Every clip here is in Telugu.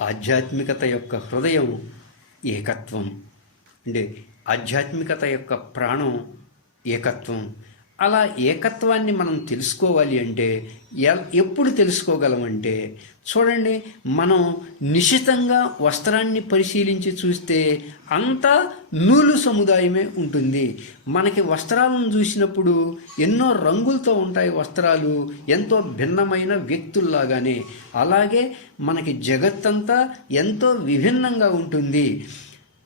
ఆధ్యాత్మికత యొక్క హృదయం ఏకత్వం. అంటే ఆధ్యాత్మికత యొక్క ప్రాణం ఏకత్వం. అలా ఏకత్వాన్ని మనం తెలుసుకోవాలి అంటే ఎప్పుడు తెలుసుకోగలమంటే, చూడండి, మనం నిశితంగా వస్త్రాన్ని పరిశీలించి చూస్తే అంతా నూలు సముదాయమే ఉంటుంది. మనకి వస్త్రాలను చూసినప్పుడు ఎన్నో రంగులతో ఉంటాయి వస్త్రాలు, ఎంతో భిన్నమైన వ్యక్తుల్లాగానే. అలాగే మనకి జగత్తంతా ఎంతో విభిన్నంగా ఉంటుంది.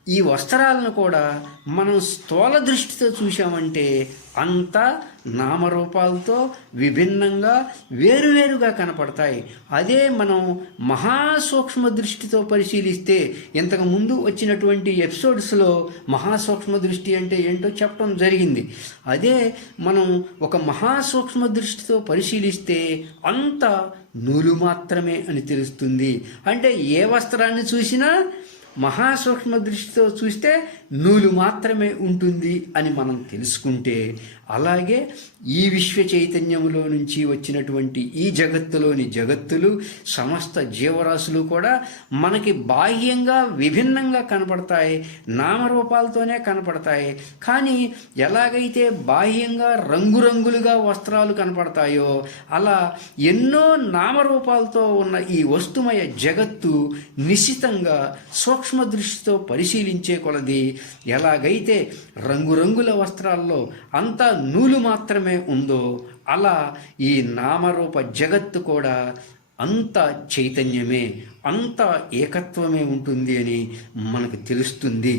ఈ వస్త్రాలను కూడా మనం స్థూల దృష్టితో చూసామంటే అంతా నామరూపాలతో విభిన్నంగా వేరువేరుగా కనపడతాయి. అదే మనం మహాసూక్ష్మ దృష్టితో పరిశీలిస్తే, ఇంతకుముందు వచ్చినటువంటి ఎపిసోడ్స్లో మహాసూక్ష్మ దృష్టి అంటే ఏంటో చెప్పడం జరిగింది. అదే మనం ఒక మహాసూక్ష్మ దృష్టితో పరిశీలిస్తే అంతా నూలు మాత్రమే అని తెలుస్తుంది. అంటే ఏ వస్త్రాన్ని చూసినా మహాసూక్ష్మ దృష్టితో చూస్తే నూలు మాత్రమే ఉంటుంది అని మనం తెలుసుకుంటే, అలాగే ఈ విశ్వ చైతన్యములో నుంచి వచ్చినటువంటి ఈ జగత్తులోని జగత్తులు, సమస్త జీవరాశులు కూడా మనకి బాహ్యంగా విభిన్నంగా కనపడతాయి, నామరూపాలతోనే కనపడతాయి. కానీ ఎలాగైతే బాహ్యంగా రంగురంగులుగా వస్త్రాలు కనపడతాయో, అలా ఎన్నో నామరూపాలతో ఉన్న ఈ వస్తుమయ జగత్తు నిశితంగా సూక్ష్మ దృష్టితో పరిశీలించే కొలది ఎలాగైతే రంగురంగుల వస్త్రాల్లో అంతా నూలు మాత్రమే ఉందో, అలా ఈ నామరూప జగత్తు కూడా అంత చైతన్యమే, అంత ఏకత్వమే ఉంటుంది అని మనకు తెలుస్తుంది.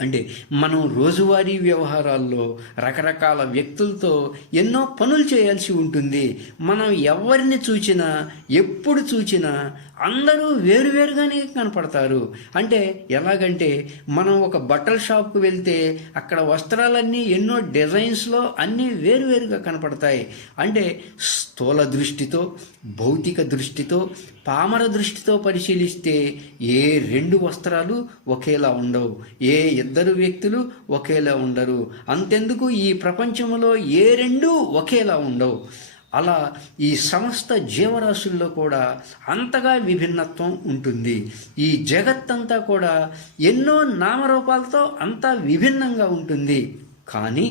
అంటే మనం రోజువారీ వ్యవహారాల్లో రకరకాల వ్యక్తులతో ఎన్నో పనులు చేయాల్సి ఉంటుంది. మనం ఎవరిని చూసినా, ఎప్పుడు చూసినా అందరూ వేరువేరుగానే కనపడతారు. అంటే ఎలాగంటే, మనం ఒక బట్టల షాప్కి వెళ్తే అక్కడ వస్త్రాలన్నీ ఎన్నో డిజైన్స్లో అన్నీ వేరువేరుగా కనపడతాయి. అంటే స్థూల దృష్టితో, భౌతిక దృష్టితో, పామర దృష్టితో పరిశీలిస్తే ఏ రెండు వస్త్రాలు ఒకేలా ఉండవు, ఏ ఇద్దరు వ్యక్తులు ఒకేలా ఉండరు. అంతెందుకు ఈ ప్రపంచంలో ఏ రెండు ఒకేలా ఉండవు. అలా ఈ సమస్త జీవరాశుల్లో కూడా అంతగా విభిన్నత్వం ఉంటుంది. ఈ జగత్తంతా కూడా ఎన్నో నామరూపాలతో అంతా విభిన్నంగా ఉంటుంది. కానీ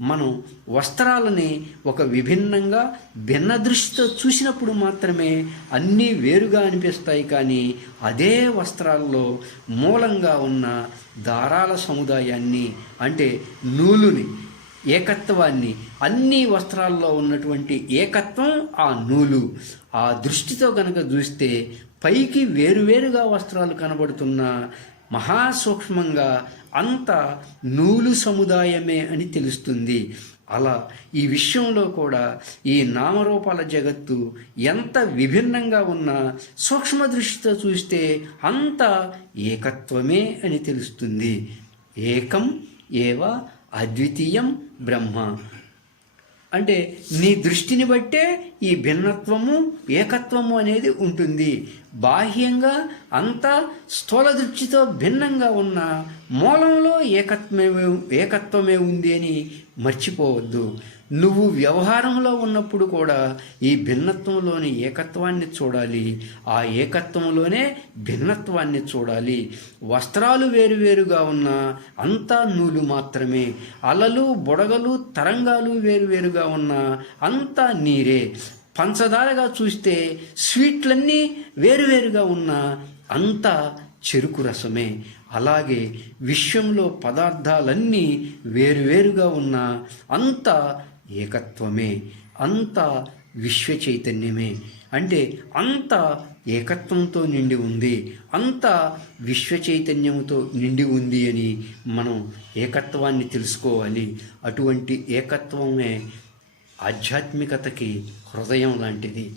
మనం వస్త్రాలని ఒక విభిన్నంగా భిన్న దృష్టితో చూసినప్పుడు మాత్రమే అన్నీ వేరుగా అనిపిస్తాయి. కానీ అదే వస్త్రాల్లో మూలంగా ఉన్న దారాల సముదాయాన్ని, అంటే నూలుని, ఏకత్వాన్ని, అన్ని వస్త్రాల్లో ఉన్నటువంటి ఏకత్వం ఆ నూలు. ఆ దృష్టితో కనుక చూస్తే పైకి వేరువేరుగా వస్త్రాలు కనబడుతున్న మహాసూక్ష్మంగా అంత నూలు సముదాయమే అని తెలుస్తుంది. అలా ఈ విషయంలో కూడా ఈ నామరూపాల జగత్తు ఎంత విభిన్నంగా ఉన్నా సూక్ష్మ దృష్టితో చూస్తే అంత ఏకత్వమే అని తెలుస్తుంది. ఏకం ఏవ అద్వితీయం బ్రహ్మ. అంటే నీ దృష్టిని బట్టే ఈ భిన్నత్వము, ఏకత్వము అనేది ఉంటుంది. బాహ్యంగా అంతా స్థూల దృష్టితో భిన్నంగా ఉన్న మూలంలో ఏకత్వమే ఉంది అని మర్చిపోవద్దు. నువ్వు వ్యవహారంలో ఉన్నప్పుడు కూడా ఈ భిన్నత్వంలోని ఏకత్వాన్ని చూడాలి, ఆ ఏకత్వంలోనే భిన్నత్వాన్ని చూడాలి. వస్త్రాలు వేరువేరుగా ఉన్న అంతా నూలు మాత్రమే. అలలు, బుడగలు, తరంగాలు వేరువేరుగా ఉన్న అంతా నీరే. పంచదారగా చూస్తే స్వీట్లన్నీ వేరువేరుగా ఉన్న అంతా చెరుకు రసమే. అలాగే విశ్వంలో పదార్థాలన్నీ వేరువేరుగా ఉన్న అంతా ఏకత్వమే, అంతా విశ్వ చైతన్యమే. అంటే అంతా ఏకత్వంతో నిండి ఉంది, అంతా విశ్వ చైతన్యముతో నిండి ఉంది అని మనం ఏకత్వాన్ని తెలుసుకోవాలి. అటువంటి ఏకత్వమే ఆధ్యాత్మికతకి హృదయం లాంటిది.